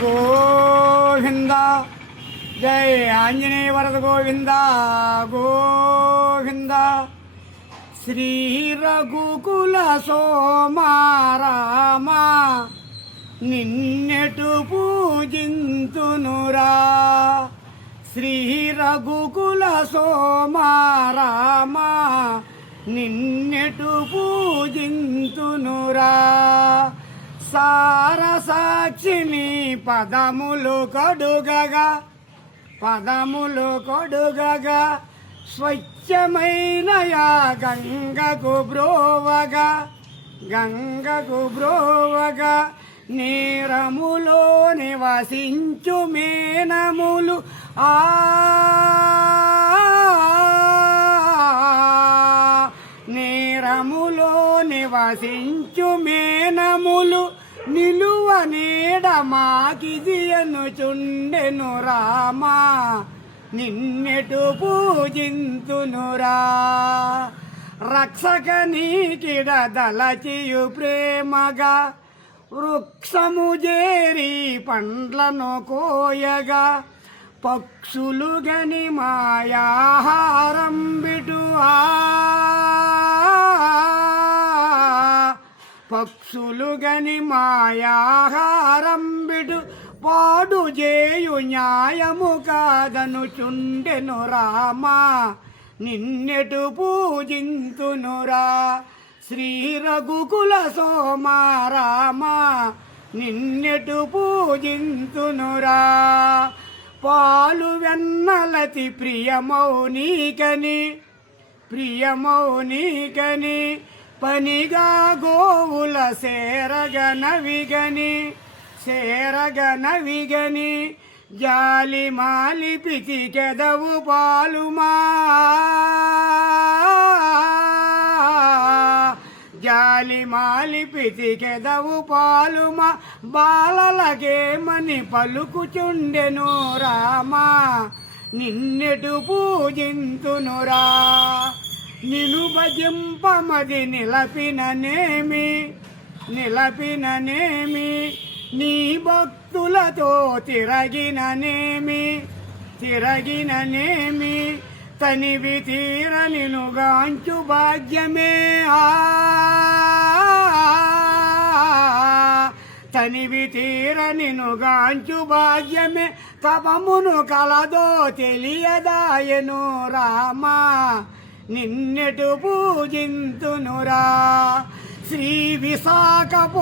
గోవింద జై ఆంజనేయ వరద గోవింద గోవింద శ్రీ రఘుకుల సోమారామ నిన్నెటు పూజింతునురా శ్రీ రఘుకుల సోమారామ నిన్నెటు పూజింతునురా సారసాక్షిని పదములు కొడుగగా స్వచ్ఛమైనయా గంగకు బ్రోవగా నీరములో నివసించు మేనములు నీరములో నివసించు మేనములు నిలువ నీడ మాకిదియను చుండెను రామా నిన్నెటు పూజింతునురా రక్షక నీకిడ దలచియు ప్రేమగా వృక్షము చేరి పండ్లను కోయగా పక్షులు గని మాయాహారం బిటు పక్షులు గని మాయాహారం బిడు పాడు చేయు న్యాయము కాదను చుండెను రామా నిన్నెటు పూజింతునురా శ్రీ రఘుకుల సోమారామ నిన్నెటు పూజింతునురా పాలు వెన్నలతి ప్రియమౌనికని పనిగా గోవుల సేరగనవిగని జాలి మాలి పితికెదవు పాలుమా జాలి మాలి పితికెదవు పాలుమా బాలలకేమని పలుకుచుండెను రామా నిన్నెటు పూజింతునురా నిను భజింపమది నిలపిననేమి నీ భక్తులతో తిరగిననేమి తనివి తీర నినుగాంచు భాగ్యమే తనివి తీర నినుగాంచు భాగ్యమే తపమును కలదో తెలియదాయను రామా నిన్నెటు పూజింతునురా శ్రీ విశాఖపురవాసుడని